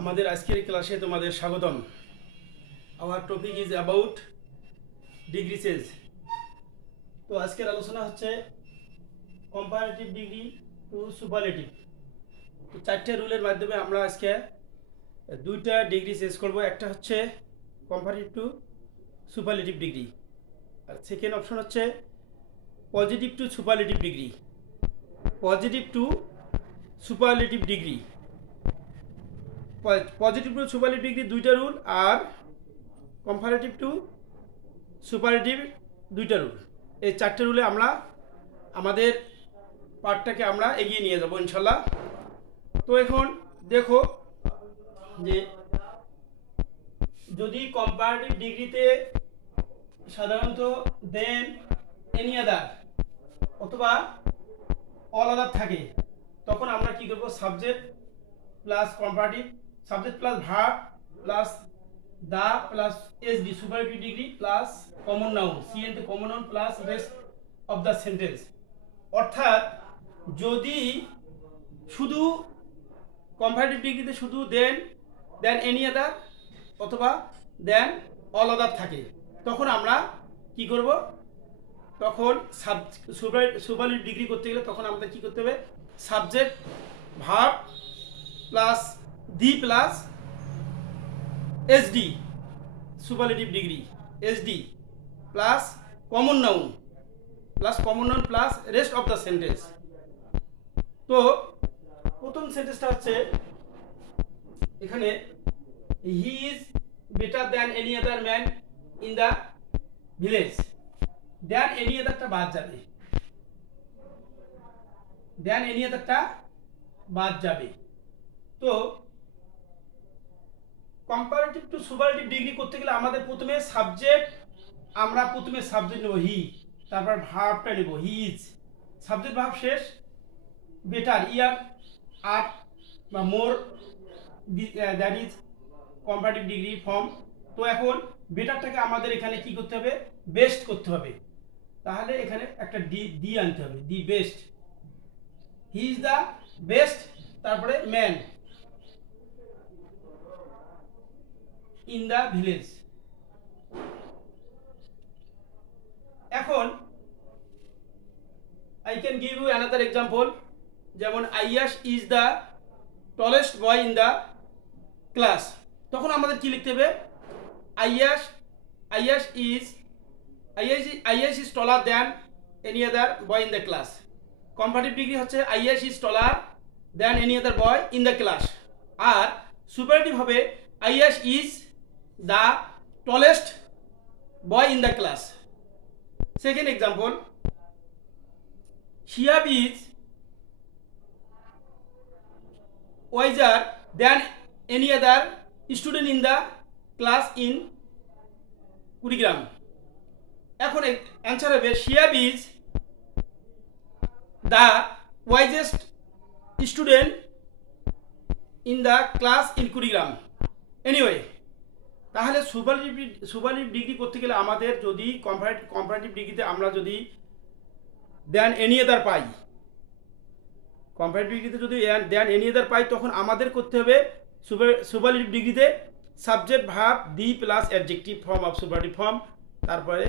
আমাদের আজকের ক্লাসে তোমাদের স্বাগতম। Our topic is about degree change. তো আজকের আলোচনা হচ্ছে কম্পারেটিভ ডিগ্রি টু সুপারলেটিভ। তো চারটে রুলের মাধ্যমে আমরা আজকে দুইটা ডিগ্রি চেঞ্জ করব। একটা হচ্ছে কম্পারেটিভ টু সুপারলেটিভ ডিগ্রি, আর সেকেন্ড অপশন হচ্ছে positive to superlative degree. Positive to superlative degree, positive to superlative degree দুইটা রুল, আর কম্পারেটিভ টু সুপারলেটিভ দুইটা রুল। এই চারটে রুলে আমরা আমাদের পার্টটাকে আমরা এগিয়ে নিয়ে যাব ইনশাল্লাহ। তো এখন দেখো যে যদি কম্পারেটিভ ডিগ্রিতে সাধারণত দেন এনি আদার অথবা অল আদার থাকে, তখন আমরা কি করব? Subject plus comparative, subject plus verb plus the plus SD superlative degree plus common noun সিএনতে common noun plus rest of the sentence. অর্থাৎ যদি শুধু কম্পারেটিভ ডিগ্রিতে শুধু দেন এনি আদার অথবা দেন অল আদার থাকে, তখন আমরা কি করব? তখন সুপারলেটিভ ডিগ্রি করতে গেলে তখন আমাদের কি করতে হবে? Subject verb plus the plus SD superlative degree SD plus common noun plus rest of the sentence. তো প্রথম সেন্টেন্সটা হচ্ছে এখানে he is better than any other man in the village. Than any আদারটা বাদ যাবে, দ্যান এনি আদারটা বাদ যাবে। তো কম্পারেটিভ টু সুপারলেটিভ ডিগ্রি করতে গেলে আমাদের প্রথমে সাবজেক্ট, আমরা প্রথমে সাবজেক্ট নেব হি, তারপর ভার্বটা নেব হি ইজ, সাবজেক্ট ভার্ব শেষ, বেটার ইয়ার আর বা more, that is comparative degree form. তো এখন বেটারটাকে আমাদের এখানে কি করতে হবে? বেস্ট করতে হবে। তাহলে এখানে একটা ডি আনতে হবে, the best, he is the best, তারপরে ম্যান ইন দ্য ভিলেজ। এখন I can give you another example, যেমন Iyas is the tallest boy in the class. তখন আমাদের কি লিখতে হবে? Iyas is taller than any other boy in the class. Comparative degree হচ্ছে Iyas is taller than any other boy in the class, আর superlative হবে Iyas is the tallest boy in the class. Second example, Shihab is wiser than any other student in the class in Kurigram. এখন answer হবে Shihab is the wisest student in the class in Kurigram. Anyway, তাহলে superlative degree করতে গেলে আমাদের যদি comparative ডিগ্রিতে আমরা যদি দেন এনি আদার পাই, কম্পারেটিভ ডিগ্রিতে যদি দেন এনি আদার পাই, তখন আমাদের করতে হবে সুপারলেটিভ ডিগ্রিতে subject verb the plus adjective form of superlative form, তারপরে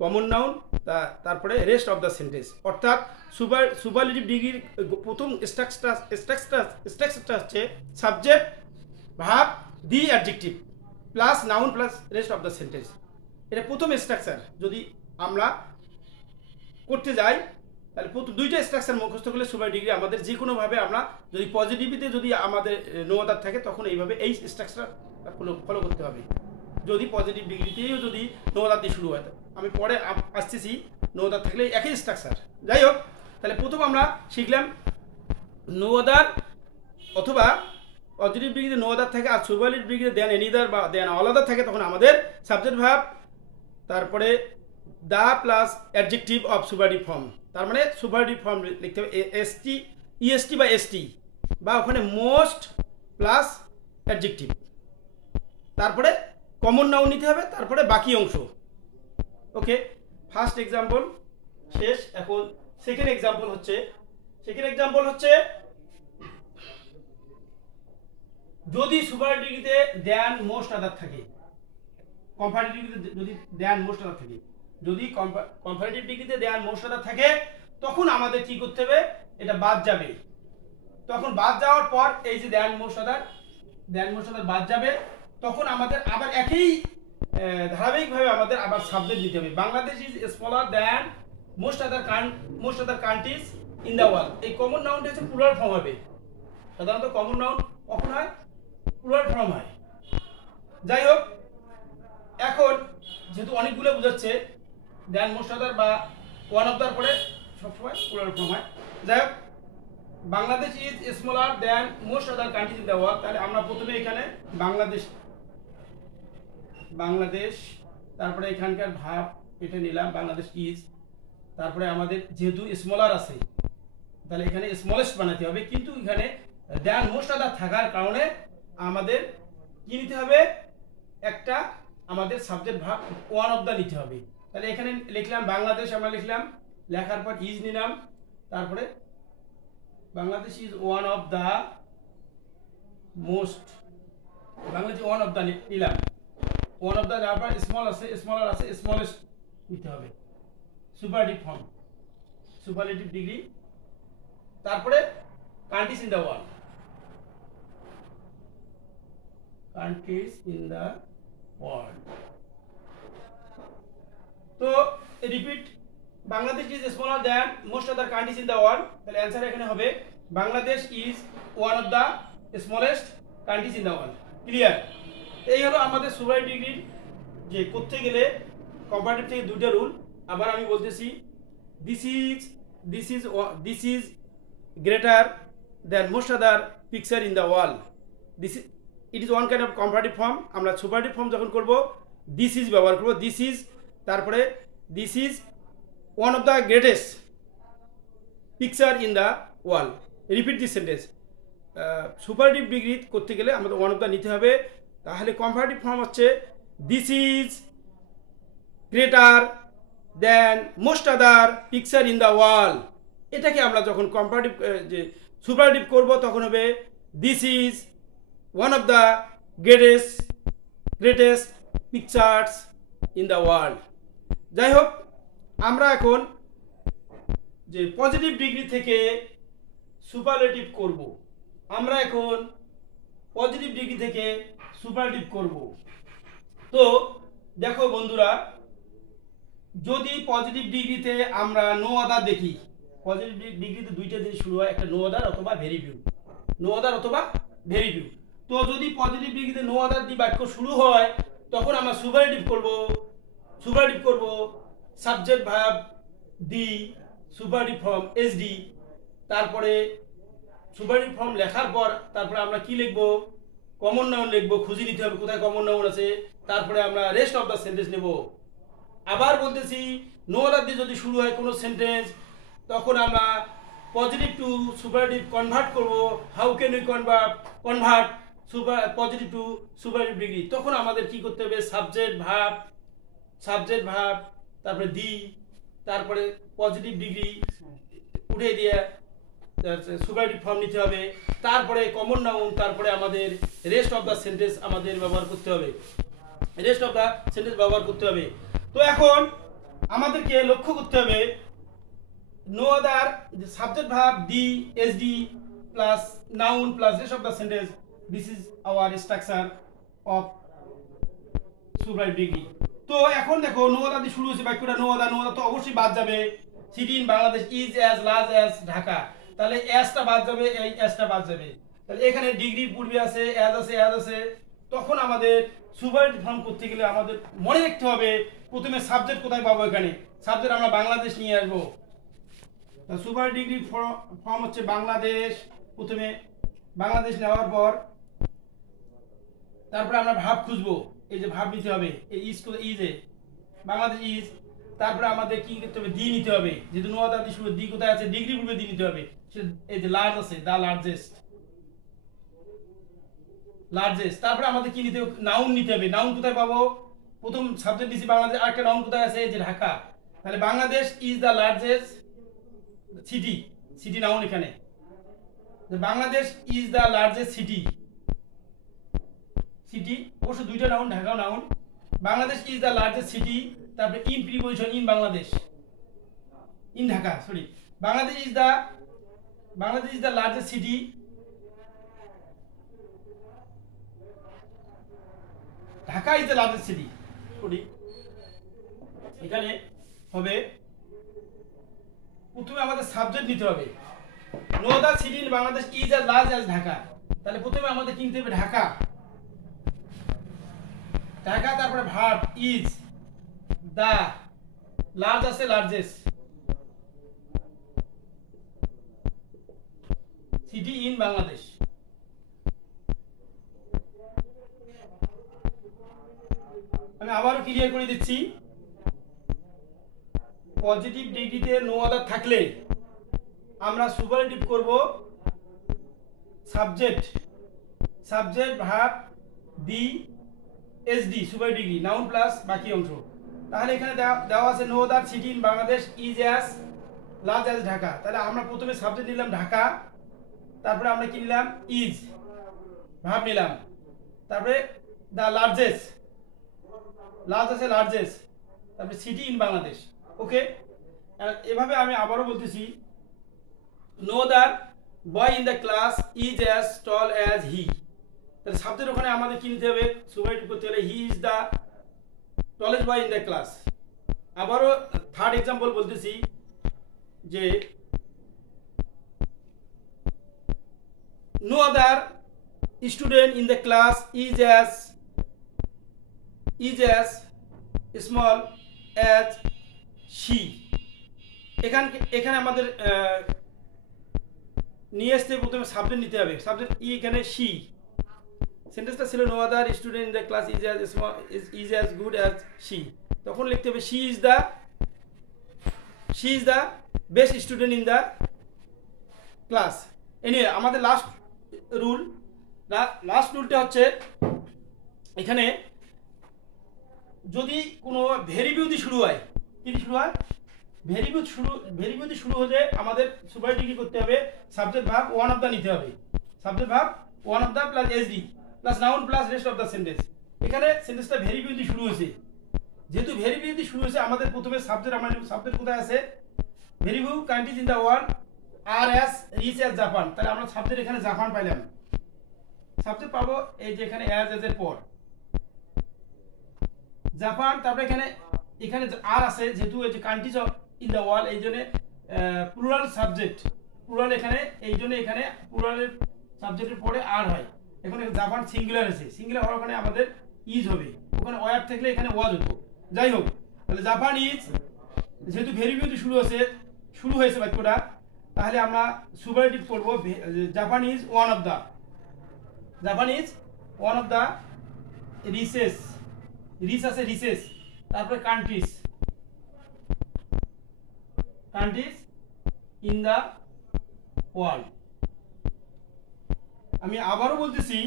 কমন নাউন, তারপরে রেস্ট অফ দ্য সেন্টেন্স। অর্থাৎ সুপারলেটিভ ডিগ্রির প্রথম স্ট্রাকচারটা হচ্ছে subject verb the adjective plus noun plus rest of the sentence. এটা প্রথম স্ট্রাকচার যদি আমরা করতে যাই, তাহলে দুইটা স্ট্রাকচার মুখস্থ করলে সুপার ডিগ্রি আমাদের যে কোনোভাবে আমরা যদি পজিটিভিতে যদি আমাদের নো আদার থাকে, তখন এইভাবে এই স্ট্রাকচার ফলো করতে হবে। যদি পজিটিভ ডিগ্রিতেও যদি নো আদার দিয়ে শুরু হয়, আমি পরে আসতেছি, নো আদার থাকলে একই স্ট্রাকচার। যাই হোক, তাহলে প্রথম আমরা শিখলাম নো আদার অথবা পজিটিভ ডিগ্রিতে নো আদার থাকে, আর সুপারলেটিভ ডিগ্রিতে দেন এনি আদার বা দেন অল আদার থাকে, তখন আমাদের সাবজেক্ট ভার্ব তারপরে the plus adjective of superlative form. তার মানে সুপারলেটিভ ফর্ম লিখতে হবে ইএসটি বা এসটি, বা ওখানে মোস্ট প্লাস অ্যাডজেক্টিভ, তারপরে কমন নাউন নিতে হবে, তারপরে বাকি অংশ। ওকে, ফার্স্ট এক্সাম্পল শেষ। এখন সেকেন্ড এক্সাম্পল হচ্ছে যদি সুপারলেটিভ ডিগ্রিতে দেন মোস্ট আদার থাকে, কম্পারেটিভ ডিগ্রিতে যদি দেন মোস্ট আদার থাকে, যদি কম্পারেটিভ ডিগ্রিতে দেন মোস্ট আদার থাকে, তখন আমাদের কি করতে হবে, এটা বাদ যাবে। তখন বাদ যাওয়ার পর এই যে দেন মোস্ট আদার বাদ যাবে, তখন আমাদের আবার একই ধারাবাহিকভাবে আমাদের আবার সাবজেক্ট দিতে হবে। Bangladesh is smaller than most other countries in the world. এই কমন নাউনটা হচ্ছে প্লুরাল ফর্ম হবে। সাধারণত কমন নাউন কখন হয়, প্লুরাল ফর্ম হয়। যাই হোক, এখন যেহেতু অনেকগুলো বোঝাচ্ছে, দ্যান মোস্ট আদার বা ওয়ান অফ দার পরে সবসময় প্লুরাল ফর্ম হয়। যাই হোক, Bangladesh is smaller than most other countries in the world. তাহলে আমরা প্রথমে এখানে বাংলাদেশ, তারপরে এখানকার ভাব এটা নিলাম, বাংলাদেশ ইজ, তারপরে আমাদের যেহেতু স্মলার আছে তাহলে এখানে স্মলেস্ট বানাতে হবে, কিন্তু এখানে দ্যান মোস্ট আদার থাকার কারণে আমাদের কি নিতে হবে, একটা আমাদের সাবজেক্ট ভাব ওয়ান অফ দা নিতে হবে। তাহলে এখানে লিখলাম বাংলাদেশ, আমরা লিখলাম, লেখার পর ইজ নিলাম, তারপরে Bangladesh is one of the most, Bangladesh one of the নিলাম, ওয়ান অফ দা যাওয়ার পর স্মলার আছে স্মলেস্ট নিতে হবে, সুপারলেটিভ ফর্ম, সুপারলেটিভ ডিগ্রি, তারপরে countries in the world, countries in the world. তো repeat, Bangladesh is smaller than most other countries in the world. তাহলে answer এখানে হবে Bangladesh is one of the smallest countries in the world. Clear? এই হলো আমাদের superlative ডিগ্রির যে করতে গেলে কম্পারেটিভ থেকে দুইটা রুল। আবার আমি বলতেছি, this is greater than most other picture in the wall. It is one kind of comparative form. আমরা সুপারলেটিভ ফর্ম যখন করব দিস ইজ ব্যবহার করব, দিস ইজ, তারপরে this is one of the greatest picture in the wall. Repeat this sentence. Superlative degree করতে গেলে আমাদের one of the নিতে হবে। তাহলে কম্পারেটিভ ফর্ম হচ্ছে this is greater than most other picture in the ওয়াল। এটাকে আমরা যখন কম্পারেটিভ যে সুপারলেটিভ করব তখন হবে this is one of the greatest pictures in the world. যাই হোক, আমরা এখন যে পজিটিভ ডিগ্রি থেকে সুপারলেটিভ করব, আমরা এখন পজিটিভ ডিগ্রি থেকে সুপারলেটিভ করব। তো দেখো বন্ধুরা, যদি পজিটিভ ডিগ্রিতে আমরা নো আদার দেখি, পজিটিভ ডিগ্রিতে দুইটা জিনিস শুরু হয়, একটা নো আদার অথবা ভেরি ফিউ, নো আদার অথবা ভেরি ফিউ। তো যদি পজিটিভ ডিগ্রিতে নো আদার দিয়ে বাক্য শুরু হয় তখন আমরা সুপারলেটিভ করব সাবজেক্ট ভার্ব দি, সুপারলেটিভ ফর্ম এসডি, তারপরে সুপারলেটিভ ফর্ম লেখার পর তারপরে আমরা কি লিখবো, কমন নাউন লিখবো, খুঁজে নিতে হবে কোথায় কমন নাউন আছে, তারপরে আমরা রেস্ট অফ দ্য সেন্টেন্স নেব। আবার বলতেছি, নো আদার দিয়ে যদি শুরু হয় কোনো সেন্টেন্স তখন আমরা পজিটিভ টু সুপারলেটিভ কনভার্ট করব। How can we convert positive to superlative degree? তখন আমাদের কি করতে হবে, সাবজেক্ট ভার্ব, তারপরে দি, তারপরে পজিটিভ ডিগ্রি উঠে দিয়ে সুপারলেটিভ ফর্ম নিতে হবে, তারপরে কমন নাউন, তারপরে আমাদের রেস্ট অফ দ্য সেন্টেন্স আমাদের ব্যবহার করতে হবে, তো এখন আমাদেরকে লক্ষ্য করতে হবে no other subject verb the SD plus noun plus rest of the sentence, this is our structure of superlative degree. তো এখন দেখো, নো আদার দিয়ে শুরু হয়েছে বাক্যটা, নো আদার তো অবশ্যই বাদ যাবে। City in Bangladesh is as large as Dhaka, তাহলে অ্যাজটা বাদ যাবে, এই অ্যাজটা বাদ যাবে। তাহলে এখানে ডিগ্রি পূর্বে আছে, অ্যাজ আছে, তখন আমাদের সুপারলেটিভ ফর্ম করতে গেলে আমাদের মনে রাখতে হবে প্রথমে সাবজেক্ট কোথায় পাবো। এখানে সাবজেক্ট আমরা বাংলাদেশ নিয়ে আসবো। সুপারলেটিভ ডিগ্রি ফর্ম হচ্ছে বাংলাদেশ, প্রথমে বাংলাদেশ নেওয়ার পর তারপরে আমরা ভাব খুঁজবো, এই যে ভাব নিতে হবে, এই ইজে বাংলাদেশ ইজ, তারপরে আমাদের কি করতে হবে, দি নিতে হবে, যেহেতু নো আদার দিয়ে শুরু, দি কোথায় আছে, ডিগ্রি পূর্বে দি নিতে হবে, এই যে লার্জ আছে, দা লার্জেস্ট, তারপরে আমাদের কি নিতে হবে, নাউন নিতে হবে। নাউন কোথায় পাবো, প্রথম সাবজেক্ট দিছি বাংলাদেশ, আরেকটা নাউন কোথায় আছে, এই যে ঢাকা, তাহলে Bangladesh is the largest city noun, এখানে Bangladesh is the largest city, city, অবশ্য দুইটা নাউন, ঢাকাও noun. Bangladesh is the largest city, তারপরে in preposition in Bangladesh, in Dhaka, sorry, Bangladesh is the largest city, Dhaka is the largest city, sorry. এখানে হবে প্রথমে আমাদের সাবজেক্ট নিতে হবে, no other city in Bangladesh is as large as Dhaka. তাহলে প্রথমে আমাদের কিনতে হবে ঢাকা, ঢাকা, তারপরে ভার্ব ইজ, দা, লার্জ আছে লার্জেস্ট, সিটি ইন বাংলাদেশ। আমি আবারও ক্লিয়ার করে দিচ্ছি, পজিটিভ ডিগ্রিতে নো আদার থাকলে আমরা সুপারলেটিভ করব subject, verb, be, SD, super degree, noun plus বাকি অংশ। তাহলে এখানে দেওয়া আছে no other city in Bangladesh is as large as Dhaka. তাহলে আমরা প্রথমে সাবজেক্ট নিলাম ঢাকা, তারপরে আমরা কি নিলাম, ইজ, ভার্ব নিলাম, তারপরে দ্য লার্জেস্ট, লার্জ আছে লার্জেস্ট, তারপরে সিটি ইন বাংলাদেশ। ওকে, এভাবে আমি আবারও বলতেছি, no other boy in the class is as tall as he. তাহলে সাবজেক্ট ওখানে আমাদের কি নিতে হবে, সুপারলেটিভ করতে হলে হি is the tallest boy in the class. আবারও থার্ড এক্সাম্পল বলতেছি যে no other student in the class is as small as she। এখানে আমাদের নিয়ে আসতে প্রথমে সাবজেক্ট নিতে হবে, সাবজেক্ট এখানে she, সেন্টেন্সটা ছিল no other student in the class is as good as she। তখন লিখতে হবে she is the best student in the class। Anyway আমাদের লাস্ট রুলটা হচ্ছে, এখানে যদি কোনো ভেরিবিউ দিয়ে শুরু হয়, কি দিয়ে শুরু হয়, ভেরিবিউ দিয়ে শুরু হলে আমাদের সুপার ডিগ্রি করতে হবে, subject verb one of the নিতে হবে, subject verb one of the plus SD plus noun plus rest of the sentence. এখানে সেন্টেন্সটা ভেরিবিউ দিয়ে শুরু হয়েছে, যেহেতু ভেরিবিউ দিয়ে শুরু হয়েছে আমাদের প্রথমে সাবজেক্ট, আমাদের সাবজেক্ট কোথায় আছে, very few countries in the world R as rich as Japan. তাহলে আমরা সাবজেক্ট এখানে জাপান পাইলাম, সাবজেক্ট পাবো এই যে এখানে অ্যাজ এর পর জাপান, তারপরে এখানে আর আছে, যেহেতু এই যে countries of in the world, এই জন্য প্লুরাল সাবজেক্ট, প্লুরাল এখানে, এই জন্য এখানে প্লুরালের সাবজেক্টের পরে আর হয়। এখানে জাপান সিঙ্গুলার আছে, সিঙ্গুলার হওয়ার ওখানে আমাদের ইজ হবে, ওখানে ওয়ার থাকলে এখানে ওয়াজ হতো। যাই হোক, তাহলে জাপান ইজ, যেহেতু ভেরিবিউ দিয়ে শুরু হয়েছে বাক্যটা, তাহলে আমরা সুপারলেটিভ করব Japan is one of the riches, rich আছে রিচেস, তারপরে কান্ট্রিজ ইন দা ওয়ার্ল্ড। আমি আবারও বলতেছি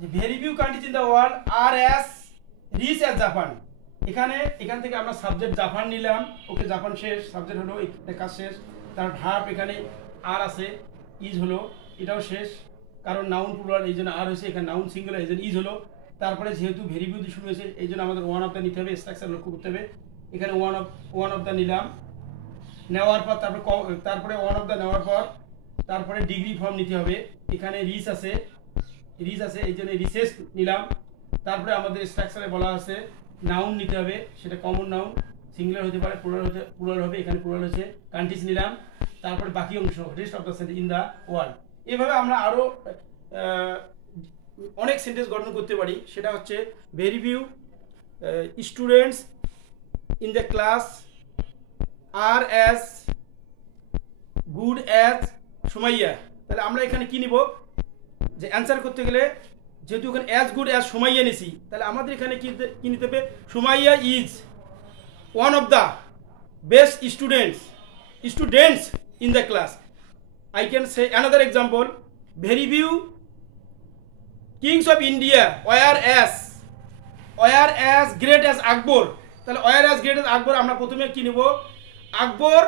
যে very few countries in the world R as rich as Japan. এখান থেকে আমরা সাবজেক্ট জাপান নিলাম, ওকে জাপান শেষ, সাবজেক্ট হলো এটা কাজ শেষ, তার ভার্ব এখানে আর আছে, ইজ হলো, এটাও শেষ, কারণ নাউন প্লুরাল এই জন্য আর হয়েছে, এখানে নাউন সিঙ্গুলার এই জন্য ইজ হলো। তারপরে যেহেতু ভেরি ফিউ দিয়ে শুরু হয়েছে এই জন্য আমাদের ওয়ান অফ দ্য নিতে হবে, স্ট্রাকচার লক্ষ্য করতে হবে। এখানে ওয়ান অফ দ্য নিলাম, নেওয়ার পর তারপরে ওয়ান অফ দ্য নেওয়ার পর তারপরে ডিগ্রি ফর্ম নিতে হবে। এখানে রিচ আছে এই জন্য রিসেস নিলাম। তারপরে আমাদের স্ট্রাকচারে বলা আছে নাউন নিতে হবে, সেটা কমন নাউন, সিঙ্গুলার হতে পারে, প্লুরাল হবে, এখানে প্লুরাল হচ্ছে, কান্ট্রিজ নিলাম। তারপরে বাকি অংশ rest of the sentence in the world. এভাবে আমরা আরও অনেক সেন্টেন্স গঠন করতে পারি। সেটা হচ্ছে very few students in the class are as good as Sumaiya. তাহলে আমরা এখানে কি নিব, যে অ্যান্সার করতে গেলে যেহেতু এখানে অ্যাজ গুড অ্যাজ সুমাইয়া নিছি, তাহলে আমাদের এখানে কি নিতে হবে, Sumaiya is one of the best students in the class. I can say another example, very few kings of India were as great as Akbar। তাহলে were as great as Akbar আমরা প্রথমে কি নেব, আকবর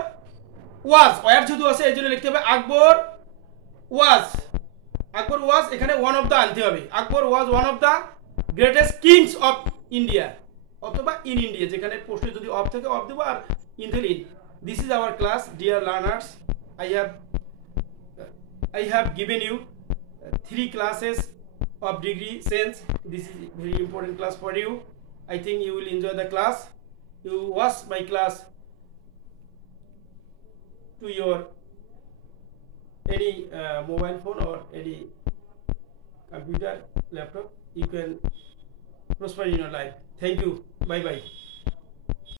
ওয়াজ, ওয়ার যেহেতু আছে এই জন্য লিখতে হবে আকবর ওয়াজ, এখানে ওয়ান অফ দ্য আনতে হবে, Akbar was one of the greatest kings of India অথবা ইন ইন্ডিয়া, যেখানে প্রশ্ন যদি অফ থেকে অফ দেবো আর ইন থেকে in. This is our class dear learners. I have given you 3 classes of degree science. This is very important class for you. I think you will enjoy the class. You watch my class to your any mobile phone or any computer, laptop. You can prosper in your life. Thank you. Bye bye.